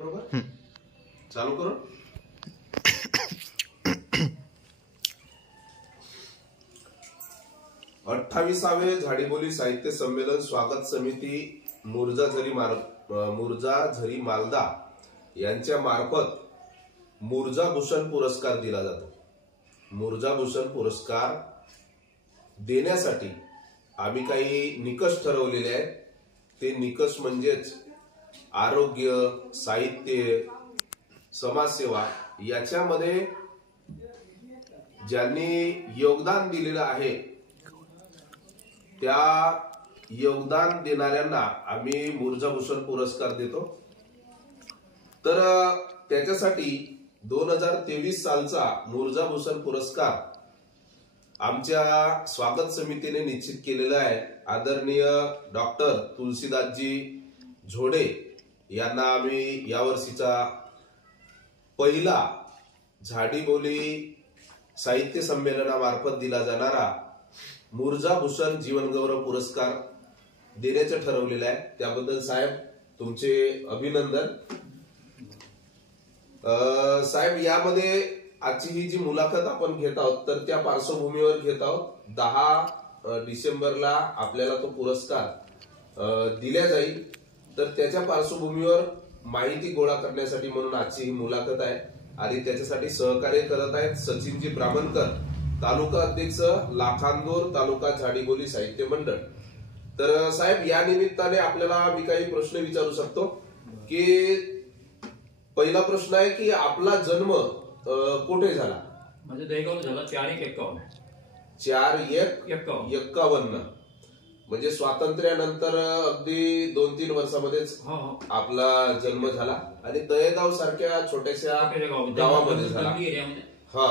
बरोबर चालू करू. 28वे झाडीबोली साहित्य संमेलन स्वागत समिती मुर्जा झरी मालदा यांच्या मार्फत मुर्जा भूषण पुरस्कार दिला जातो. मुर्जा भूषण पुरस्कार देण्यासाठी आम्ही काही निकष ठरवलेले आहेत. ते निकष म्हणजेच आरोग्य, साहित्य, समाजसेवा याच्यामध्ये ज्यांनी योगदान दिलेलं आहे त्या योगदान देणाऱ्यांना आम्ही मुर्जा भूषण पुरस्कार देतो. तर त्याच्यासाठी 2023 सालचा मुर्जा भूषण पुरस्कार आमच्या स्वागत समितीने निश्चित केलेला आहे. आदरणीय डॉक्टर तुलसीदासजी झोडे यांना आम्ही यावर्षीचा पहिला झाडीबोली साहित्य संमेलनामार्फत दिला जाणारा मुर्जा भूषण जीवनगौरव पुरस्कार देण्याचं ठरवलेलं आहे. त्याबद्दल साहेब तुमचे अभिनंदन. साहेब, यामध्ये आजची ही जी मुलाखत आपण घेत आहोत तर त्या पार्श्वभूमीवर घेत आहोत. 10 डिसेंबरला आपल्याला तो पुरस्कार दिला जाईल. तर त्याच्या पार्श्वभूमीवर माहिती गोळा करण्यासाठी म्हणून आजची ही मुलाखत आहे आणि त्याच्यासाठी सहकार्य करत आहेत सचिनजी ब्राह्मणकर, तालुका अध्यक्ष, लाखांदूर तालुका झाडीबोली साहित्य मंडळ. तर साहेब, या निमित्ताने आपल्याला मी काही प्रश्न विचारू शकतो की पहिला प्रश्न आहे की आपला जन्म कुठे झाला? म्हणजे दहेगाव झाला 4/1/51. 4/1/51 म्हणजे स्वातंत्र्यानंतर अगदी 2-3 वर्षामध्येच आपला जन्म झाला आणि दहेगाव सारख्या छोट्याशा गावामध्ये झाला. हा,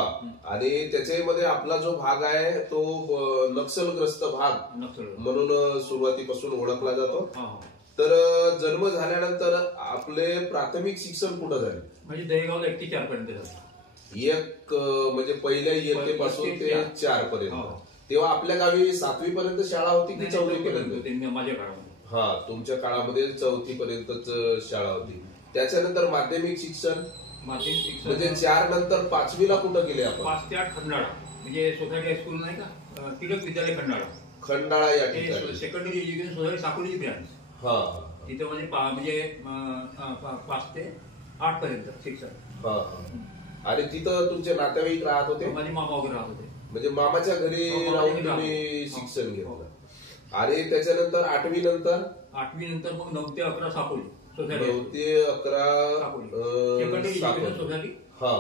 आणि त्याच्यामध्ये आपला जो भाग आहे तो नक्षलग्रस्त भाग म्हणून सुरुवातीपासून ओळखला जातो. तर जन्म झाल्यानंतर आपले प्राथमिक शिक्षण कुठं झाले? म्हणजे दहेगावला 1 ते 4 पर्यंत झालं. म्हणजे पहिल्या इयत्तेपासून ते 4 पर्यंत. तेव्हा आपल्या गावी 7वी पर्यंत शाळा होती की 4वी पर्यंत? माझ्या काळामध्ये. हा, तुमच्या काळामध्ये 4थी पर्यंतच शाळा होती. त्याच्यानंतर माध्यमिक शिक्षण म्हणजे 4 नंतर 5वीला कुठं गेले आपण? 5 ते 8 खंडाळा, म्हणजे सोसायटी हायस्कूल नाही का, टिळक विद्यालय खंडाळा या ठिकाणी सेकंडरी एज्युकेशन सोसायटी साकोलीची ब्रांच. हा, तिथं म्हणजे 5 ते 8 पर्यंत शिक्षण. आणि तिथं तुमचे नातेवाईक राहत होते? माझे मामा वगैरे राहत होते. म्हणजे मामाच्या घरी राहून तुम्ही शिक्षण घेतलं. आणि त्याच्यानंतर 8वी नंतर? 8वी नंतर मग 9 ते 11 साकोली. 9 ते 11 सोसायटी. हा.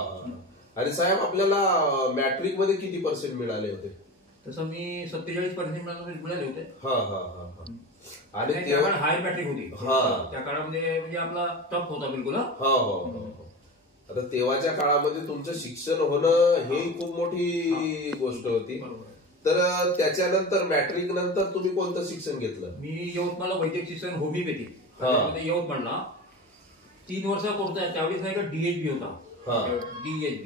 आणि साहेब, आपल्याला मॅट्रिक मध्ये किती पर्सेंट मिळाले होते? तसं मी 47% मिळाले होते. हा. आणि तेव्हा हायर मॅट्रिक होती. हा, त्या काळामध्ये म्हणजे आपला टफ होता बिलकुल. हो. आता तेव्हाच्या काळामध्ये तुमचं शिक्षण होणं ही खूप मोठी गोष्ट होती. तर त्याच्यानंतर मॅट्रिक नंतर तुम्ही कोणतं शिक्षण घेतलं? मी यवतमाळला वैद्यक शिक्षण होमिओपॅथी यवतमाळला 3 वर्ष कोर्स आहे. त्यावेळेस नाही का DHB होता. DHB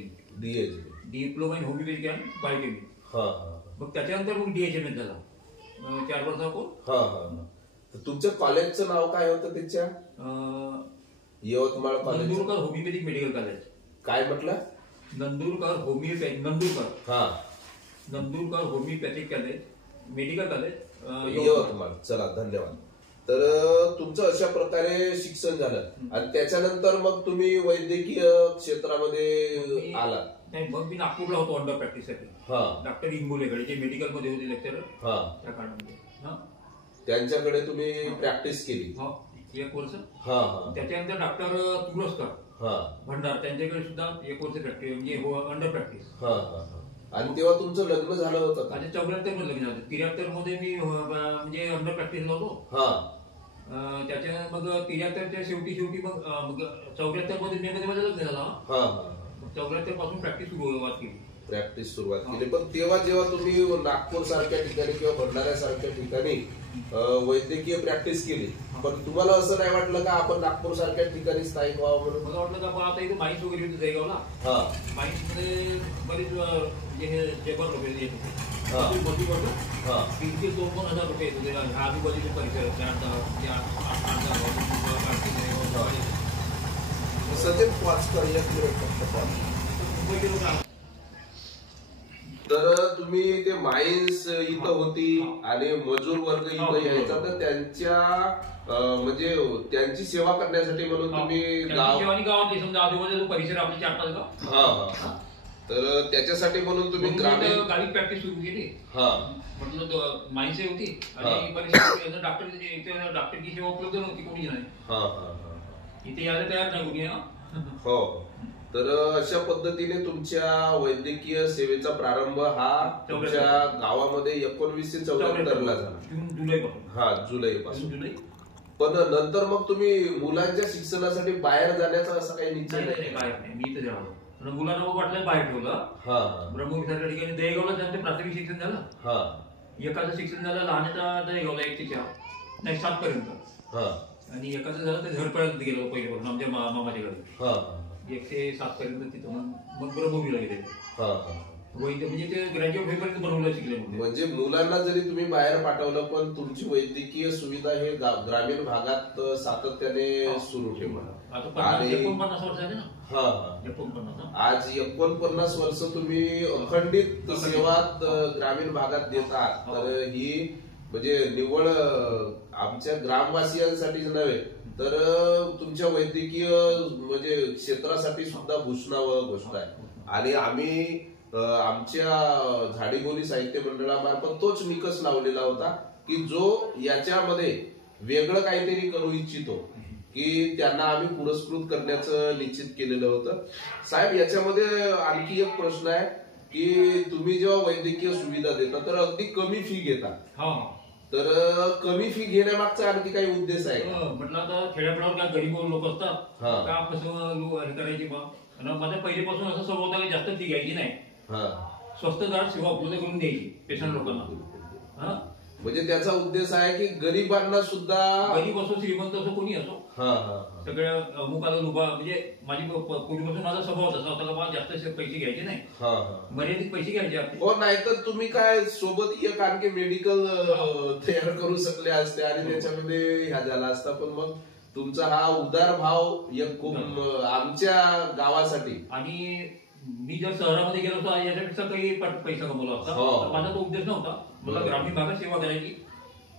diploma in homeopathy and biochemic. मग त्याच्यानंतर मग DHMS झाला 4 वर्षा कोर्स. तुमच्या कॉलेजचं नाव काय होतं त्याच्या? Yavatmal college. Nandurkar homeopathic medical college. काय म्हटलं? Nandurkar homeopathic Nandurkar homeopathic college medical college Yavatmal. चला, धन्यवाद. तर तुमचं अशा प्रकारे शिक्षण झालं आणि त्याच्यानंतर मग तुम्ही वैद्यकीय क्षेत्रामध्ये आलात? नाही, मग मी नागपूरला होतो अंडर प्रॅक्टिससाठी. डॉक्टर इंगोलेकडे जे मेडिकल मध्ये होते लेक्चरर त्या काळामध्ये. त्यांच्याकडे तुम्ही प्रॅक्टिस केली 1 वर्ष. त्याच्यानंतर डॉक्टर तुरस्कर भंडार त्यांच्याकडे सुद्धा 1 वर्ष प्रॅक्टिस म्हणजे अंडर प्रॅक्टिस. आणि तेव्हा तुमचं लग्न झालं होतं? माझ्या 74 मध्ये लग्न झालं. 73 मध्ये मी म्हणजे अंडर प्रॅक्टिसला होतो. त्याच्या मग 73च्या शेवटी मग 74 मध्ये मे मध्ये माझं लग्न झालं. 74 पासून प्रॅक्टिस सुरुवात केली. पण तेव्हा जेव्हा तुम्ही नागपूर सारख्या ठिकाणी किंवा भंडारा सारख्या ठिकाणी वैद्यकीय प्रॅक्टिस केली, पण तुम्हाला असं नाही वाटलं का आपण नागपूर सारख्या ठिकाणी स्थायिक व्हावं म्हणून? मला वाटलं का आपण आता इथे माईन्स वगैरे होते दहेगावला. माईन्स मध्ये बरेच म्हणजे लेबर लोक येत होते. 2,000 रुपये येत होते. आजूबाजूचे परिसर सचिन पाचकर एक मिनिट फक्त. तर तुम्ही ते माइन्स इथं होती आणि मजूर वर्ग इथं यायचा, तर त्यांच्या म्हणजे त्यांची सेवा करण्यासाठी म्हणून तुम्ही गावातली समजा आजूबाजूचा परिसर आपले 4-5 गाव, हा, तर त्याच्यासाठी म्हणून तुम्ही ग्रामीण गावी प्रॅक्टिस सुरू केली. हा, म्हटलं माहिती होती आणि परिसर डॉक्टरची सेवा उपलब्ध नव्हती, कोणी नाही इथे यायला तयार नाही कोणी. हो, तर अशा पद्धतीने तुमच्या वैद्यकीय सेवेचा प्रारंभ हा तुमच्या गावामध्ये 1974 ला झाला. हा, जुलै पासून. पण नंतर मग तुम्ही मुलांच्या शिक्षणासाठी बाहेर जाण्याचा असा काही निश्चय नाही? बाहेर नाही, मी इथे राहतो. मुलांना वाटलं बाहेर ठेवलं. ब्रह्मविद्याच्या ठिकाणी दहेगावला त्यांचं प्राथमिक शिक्षण झालं. एकाचं शिक्षण झालं लहानाचा दहेगावला 1 ते 4 नाही 7 पर्यंत, आणि एकाचं झालं ते झडपर्यंत गेलो पहिल्यापासून आमच्या मामाच्या घरी 1 ते 7 पर्यंत तिथं. मग ब्रह्मविद्याला गेले. म्हणजे ते ग्रॅज्युएट होईपर्यंत बनवलं शिकले. म्हणजे मुलांना जरी तुम्ही बाहेर पाठवलं पण तुमची वैद्यकीय सुविधा हे ग्रामीण भागात सातत्याने सुरू ठेवलं. आणि 49 वर्ष झाले ना. आज 49 वर्ष तुम्ही अखंडित सेवा ग्रामीण भागात देतात. तर ही म्हणजे निव्वळ आमच्या ग्रामवासियांसाठीच नव्हे तर तुमच्या वैद्यकीय म्हणजे क्षेत्रासाठी सुद्धा भूषणावह गोष्ट आहे. आणि आम्ही आमच्या झाडीबोली साहित्य मंडळामार्फत तोच निकष लावलेला होता की जो याच्यामध्ये वेगळं काहीतरी करू इच्छितो की त्यांना आम्ही पुरस्कृत करण्याचं निश्चित केलेलं होतं. साहेब, याच्यामध्ये आणखी एक प्रश्न आहे की तुम्ही जेव्हा वैद्यकीय सुविधा देता तर अगदी कमी फी घेता. तर कमी फी घेण्यामागचा आणखी काही उद्देश आहे? म्हटलं आता खेड्यापाड्यावर काय गरीब लोक असतात का कसं हे करायची बा. माझ्या पहिल्यापासून असं स्वभाव होता की जास्त फी घ्यायची नाही, स्वस्त दरात सेवा उपलब्ध करून द्यायची पेशंट लोकांना. म्हणजे त्याचा उद्देश आहे की गरिबांना सुद्धा, गरीब असो श्रीमंत असो कोणी असो, सगळ्या अमुकाला लुबा. म्हणजे माझी पूर्वीपासून माझा स्वभाव तसा होता का जास्त पैसे घ्यायचे नाही, मर्यादित पैसे घ्यायचे. हो, नाही तर तुम्ही काय सोबत एक आणखी मेडिकल तयार करू शकले असते आणि त्याच्यामध्ये ह्या झाला असता. पण मग तुमचा हा उदार भाव एक खूप आमच्या गावासाठी. आणि मी जर शहरामध्ये गेलो तर याच्यापेक्षा काही पैसा कमवला असता. माझा तो उद्देश नव्हता. मला ग्रामीण भागात सेवा करायची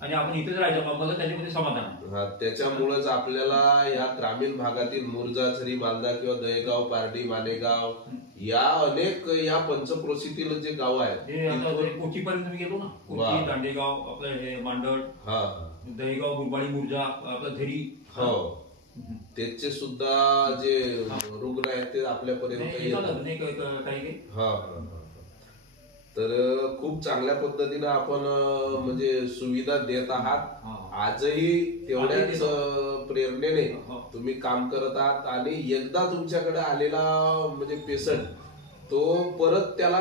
आणि आपण इथेच राहायचं, मला त्याच्यामध्ये समाधान आहे. त्याच्यामुळेच आपल्याला या ग्रामीण भागातील मुर्जा, झरी, मालदा किंवा दहेगाव, पारडी, मालेगाव या अनेक या पंचक्रोशीतील जे गाव आहेत, कोचीपर्यंत मी गेलो ना. कोची, दांडेगाव, आपलं हे मांडळ, दहेगाव, गुरबाडी, मुर्जा, आपलं झरी, त्याचे सुद्धा जे रुग्ण आहेत ते आपल्यापर्यंत येतात. तर खूप चांगल्या पद्धतीने आपण म्हणजे सुविधा देत आहात. आजही तेवढ्याच प्रेरणेने तुम्ही काम करत आहात. आणि एकदा तुमच्याकडे आलेला म्हणजे पेशंट तो परत त्याला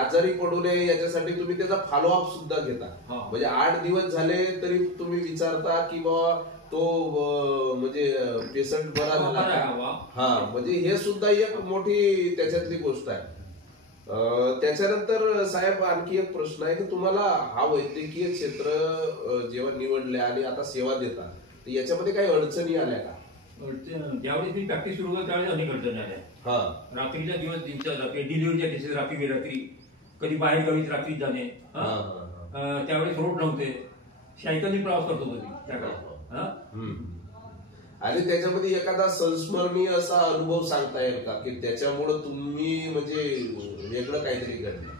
आजारी पडू नये याच्यासाठी तुम्ही त्याचा फॉलोअप सुद्धा घेता. म्हणजे 8 दिवस झाले तरी तुम्ही विचारता की बाबा तो म्हणजे पेशंट बरा झाला का. म्हणजे हे सुद्धा एक मोठी त्याच्यातली गोष्ट आहे. त्याच्यानंतर साहेब आणखी एक प्रश्न आहे की तुम्हाला हा वैद्यकीय क्षेत्र जेव्हा निवडले आणि आता सेवा देता तर याच्यामध्ये काही अडचणी आल्या का? ज्यावेळेस मी प्रॅक्टिस सुरू केली त्यावेळेस अनेक अडचणी आल्या. रात्रीच्या दिवस डिलिव्हरीच्या केसेस रात्री बेरात्री, कधी बाहेर गावीच रात्री जाणे. त्यावेळेस रोड नव्हते, सायकलने प्रवास करतो तुम्ही त्या काळात. आणि त्याच्यामध्ये एखादा संस्मरणीय असा अनुभव सांगता येईल का की त्याच्यामुळे तुम्ही म्हणजे वेगळं काहीतरी घडलं,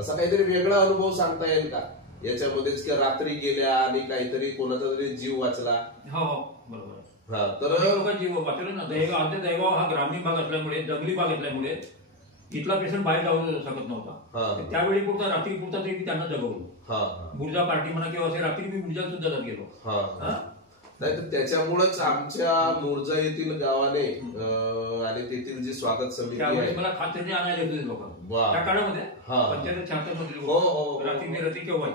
असा काहीतरी वेगळा अनुभव सांगता येईल का याच्यामध्येच की रात्री गेल्या आणि काहीतरी कोणाचा तरी जीव वाचला? हो, बरोबर. तर जीव वाचले ना. दहेगाव हा ग्रामीण भाग असल्यामुळे, जंगली भाग असल्यामुळे इथला पेशंट बाहेर जाऊ शकत नव्हता. त्यावेळी पुरता रात्री पुरता तरी त्यांना जगवलं. मुर्जा पार्टी म्हणा किंवा असे रात्री मी मुर्जा सुद्धा जात गेलो. नाही तर त्याच्यामुळेच आमच्या मोर्जा येथील गावाने आणि तेथील जी स्वागत समिती आहे मला खात्री आणायला येतो लोक त्या काळामध्ये 75-76 मध्ये रात्री केव्हा.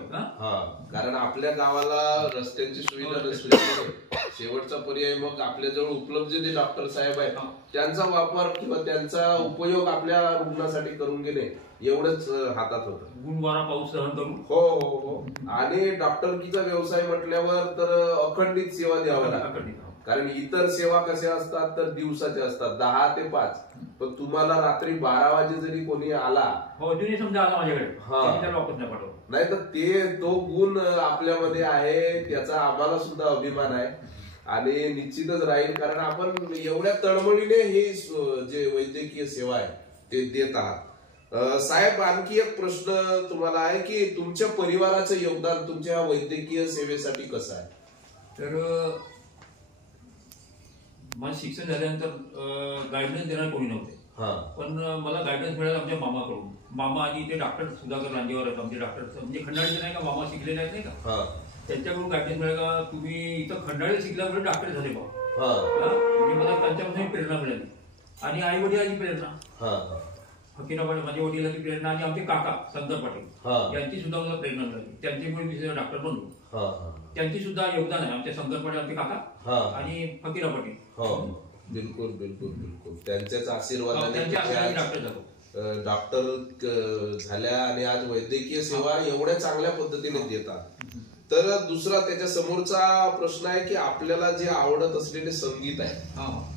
कारण आपल्या गावाला रस्त्यांची सुविधा नसल्यामुळे शेवटचा पर्याय मग आपल्याजवळ उपलब्ध जे डॉक्टर साहेब आहेत त्यांचा वापर किंवा त्यांचा उपयोग आपल्या रुग्णासाठी करून घेणे एवढंच हातात होतं. गुणवारा पाऊस सहन करून. हो. आणि डॉक्टरकीचा व्यवसाय म्हटल्यावर तर अखंडित सेवा द्यावा लागते. कारण इतर सेवा कशा असतात तर दिवसाच्या असतात 10 ते 5, पण तुम्हाला रात्री 12 वाजे जरी कोणी आला समजा आला माझ्याकडे नाही तर ते तो गुण आपल्यामध्ये आहे, त्याचा आम्हाला सुद्धा अभिमान आहे आणि निश्चितच राहील, कारण आपण एवढ्या तळमळीने ही जे वैद्यकीय सेवा आहे ते देत आहात. साहेब, आणखी एक प्रश्न तुम्हाला आहे की तुमच्या परिवाराचं योगदान तुमच्या वैद्यकीय सेवेसाठी कसं आहे? तर मला शिक्षण झाल्यानंतर गायडन्स देणार कोणी नव्हते, पण मला गायडन्स मिळाला आमच्या मामाकडून. मामा आणि ते डॉक्टर सुधाकर रांजेवर आहेत आमचे डॉक्टर, म्हणजे खंडाळीचे नाही का, मामा शिकलेले आहेत नाही का, त्यांच्याकडून गायडन्स मिळाला. तुम्ही इथं खंडाळी शिकल्यामुळे डॉक्टर झाले बाबा, म्हणजे मला त्यांच्यापासून प्रेरणा मिळाली आणि आई वडिलांची प्रेरणा, फकीराबाई माझ्या वडिलांची प्रेरणा आणि आमचे काका शंकर पाटील यांची सुद्धा मला प्रेरणा मिळाली. त्यांच्यामुळे मी डॉक्टर बनलो. त्यांची सुद्धा योगदान आहे, आमच्या शंकर पाटील आमचे काका आणि फकीरा पाटील. बिलकुल बिलकुल बिलकुल, त्यांच्याच आशीर्वादाने डॉक्टर झाल्या आणि आज वैद्यकीय सेवा एवढ्या चांगल्या पद्धतीने देतात. तर दुसरा त्याच्या समोरचा प्रश्न आहे की आपल्याला जे आवडत असलेले संगीत आहे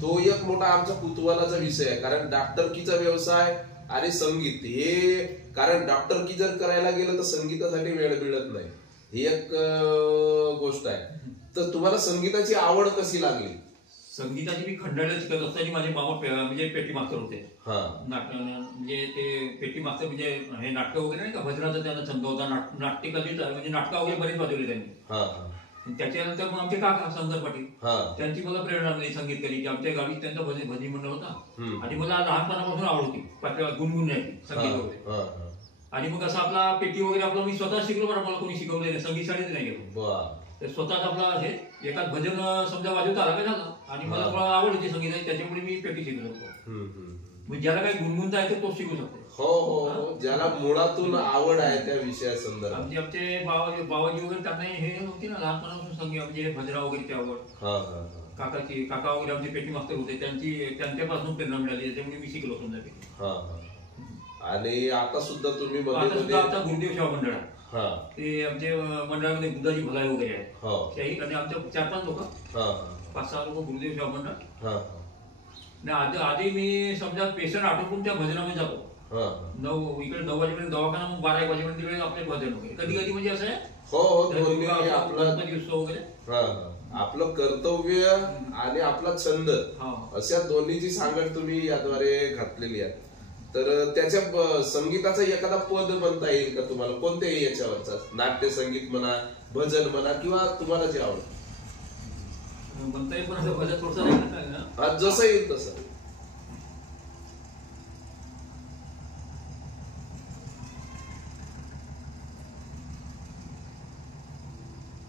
तो एक मोठा आमचा कुतूहलाचा विषय आहे, कारण डॉक्टरकीचा व्यवसाय आणि संगीत हे, कारण डॉक्टरकी जर करायला गेलं तर संगीतासाठी वेळ मिळत नाही, ही एक गोष्ट आहे. तर तुम्हाला संगीताची आवड कशी लागली? संगीताची मी खंडाळ्यात शिकत असताना माझे मामा म्हणजे पेटी मास्तर होते, म्हणजे ते पेटी मास्तर म्हणजे हे नाटकं वगैरे नाही का, भजनाचा त्यांना छंद होता, नाट्य कधीच म्हणजे नाटकं वगैरे बरेच वाजवले त्यांनी. त्याच्यानंतर मग आमचे काका शंकर पाटील, त्यांची मला प्रेरणा मिळाली संगीत करायची. आमच्या गावी त्यांचा भजनी मंडळ होता आणि मला लहानपणापासून आवड होती गुणगुणायची संगीत वगैरे. आणि मग असं आपला पेटी वगैरे आपला मी स्वतः शिकलो, बरं मला कोणी शिकवलं नाही, संगीत शाळेत नाही गेलो, स्वतःच आपला हे एखाद भजन समजा वाजवता आला काय झालं आणि मला थोडा आवड होती संगीताची, त्याच्यामुळे मी पेटी शिकलो होतो. म्हणजे ज्याला काही गुणगुणता येते तो शिकू शकतो. हो, ज्याला मुळातून आवड आहे त्या विषयासंदर्भात. आमचे बाबाजी वगैरे त्यांना हे होती ना लहानपणापासून संगीत म्हणजे भजना वगैरेची आवड. काका वगैरे आमचे पेटी मास्तर होते, त्यांच्यापासून प्रेरणा मिळाली, त्याच्यामुळे मी शिकलो समजा पेटी. आणि आता सुद्धा तुम्ही आता गुरुदेव सेवा मंडळ आहे, ते आमच्या मंडळामध्ये बुद्धाची भलाई वगैरे आहे, आणि आमच्या 4-5 लोक 5-6 लोक गुरुदेव सेवा मंडळ. आधी मी समजा पेशंट आटोपून त्या भजनामध्ये जातो, 9 वाजेपर्यंत दवाखाना, मग 12-1 वाजेपर्यंत तिकडे आपले भजन वगैरे. कधी कधी म्हणजे असं आहे गणपती उत्सव वगैरे, आपलं कर्तव्य आणि आपला छंद अशा दोन्हीची सांगड तुम्ही याद्वारे घातलेली आहे. तर त्याच्या संगीताचा एखादा पद म्हणता येईल का तुम्हाला, कोणत्याही याच्यावरचा, नाट्य संगीत म्हणा, भजन म्हणा, किंवा तुम्हाला जे आवडतं म्हणता येईल, पण भजन थोडंसं जसं येईल तसं.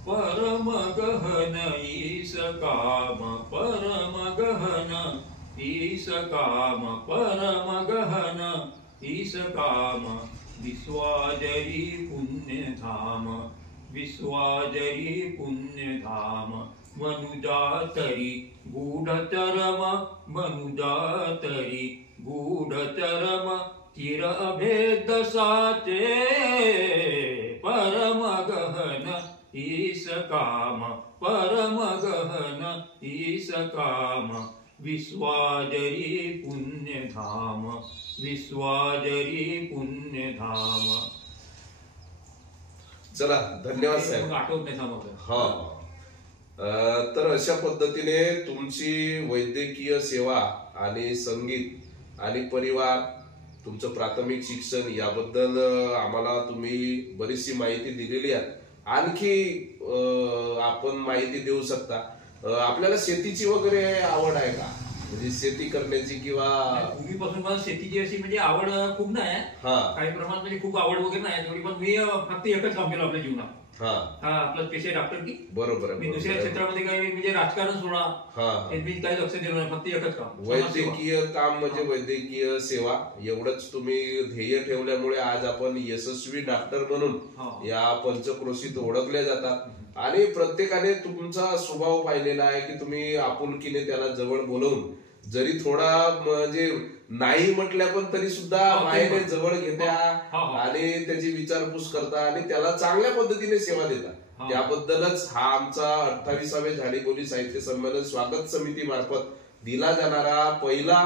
परम गहन ईश काम, परम गहन ईश काम, परम गहन ईश काम, विश्वाजरी पुण्यधाम, विश्वाजरी पुण्यधाम, मनुजातरी गूढचरम, मनुजातरी गूढचरम, चिर अभेद साचे, परम गहन ईश काम, परम गहन ईश काम, विश्वाजरी पुण्यधाम, विश्वाजरी पुण्यधाम. चला, धन्यवाद साहेब. आठवत नाही सांगतो. तर अशा पद्धतीने तुमची वैद्यकीय सेवा आणि संगीत आणि परिवार, तुमचं प्राथमिक शिक्षण याबद्दल आम्हाला तुम्ही बरीचशी माहिती दिलेली आहे. आणखी आपण माहिती देऊ शकता? आपल्याला शेतीची वगैरे आवड आहे का, म्हणजे शेती करण्याची? किंवा पूर्वीपासून मला शेतीची अशी म्हणजे आवड खूप नाही, काही प्रमाणात म्हणजे खूप आवड वगैरे नाही तेवढी, पण मी फक्त एकच काम केलं आपल्या जीवनात, आपलं पेशा डॉक्टर की. बरोबर. मी दुसऱ्या क्षेत्रामध्ये काही म्हणजे राजकारण सोडा मी काही लक्ष दिलं नाही, फक्त एकच काम, वैद्यकीय काम म्हणजे वैद्यकीय सेवा. एवढंच तुम्ही ध्येय ठेवल्यामुळे आज आपण यशस्वी डॉक्टर म्हणून या पंचक्रोशीत ओळखले जातात. आणि प्रत्येकाने तुमचा स्वभाव पाहिलेला आहे की तुम्ही आपुलकीने त्याला जवळ बोलवून, जरी थोडा म्हणजे नाही म्हटल्या पण तरी सुद्धा मायेने जवळ घेत्या आणि त्याची विचारपूस करता आणि त्याला चांगल्या पद्धतीने सेवा देता. त्याबद्दलच हा आमचा 28वे झाडीबोली साहित्य संमेलन स्वागत समिती मार्फत दिला जाणारा पहिला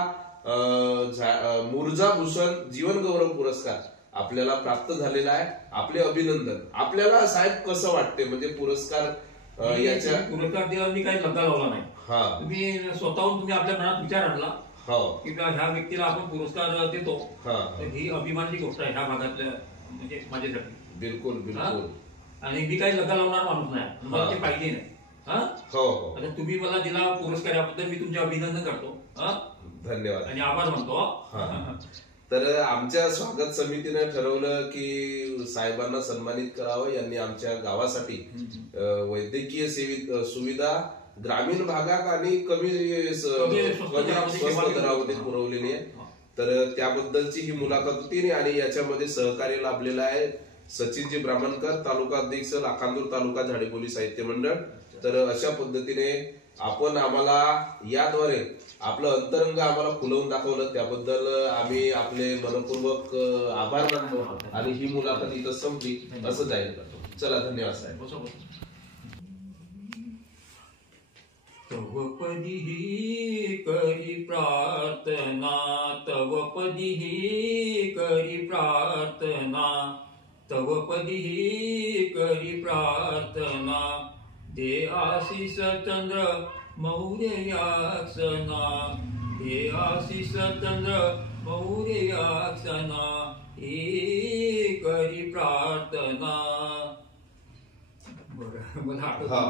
मुर्जा भूषण जीवन गौरव पुरस्कार आपल्याला प्राप्त झालेला आहे. आपले अभिनंदन. आपल्याला साहेब कसं वाटते म्हणजे पुरस्कार याच्या पुरस्कार द्यायला मी काही लग्न लावला नाही. तुम्ही स्वतःहून तुम्ही आपल्या मनात विचार आणला की ह्या व्यक्तीला आपण पुरस्कार देतो, तर ही अभिमानाची गोष्ट आहे ह्या भागातल्या म्हणजे माझ्यासाठी. बिलकुल बिलकुल. आणि मी काही लग्न लावणार माणूस नाही, मला ते पाहिजे नाही. आता तुम्ही मला दिला पुरस्कार याबद्दल मी तुमचे अभिनंदन करतो. धन्यवाद आणि आभार मानतो. तर आमच्या स्वागत समितीने ठरवलं की साहेबांना सन्मानित करावं. यांनी आमच्या गावासाठी वैद्यकीय सुविधा ग्रामीण भागात आणि कमी स्वस्त दरामध्ये पुरवलेली आहे. तर त्याबद्दलची ही मुलाखत होती आणि याच्यामध्ये सहकार्य लाभलेलं आहे सचिनजी ब्राह्मणकर, तालुका अध्यक्ष लाखांदूर तालुका झाडीबोली साहित्य मंडळ. तर अशा पद्धतीने आपण आम्हाला याद्वारे आपलं अंतरंग आम्हाला खुलवून दाखवलं, त्याबद्दल आम्ही आपले मनपूर्वक आभार मानतो आणि ही मुलाखत इथं संपली असं जाहीर करतो. चला, धन्यवाद साहेब. तव पदी करी प्रार्थना, तव पदी करी प्रार्थना, तव पदी करी प्रार्थना, दे आशीष चंद्र मौर्याक्षना, दे आशीष चंद्र मौर्याक्षना, करी प्रार्थना. बरं, मला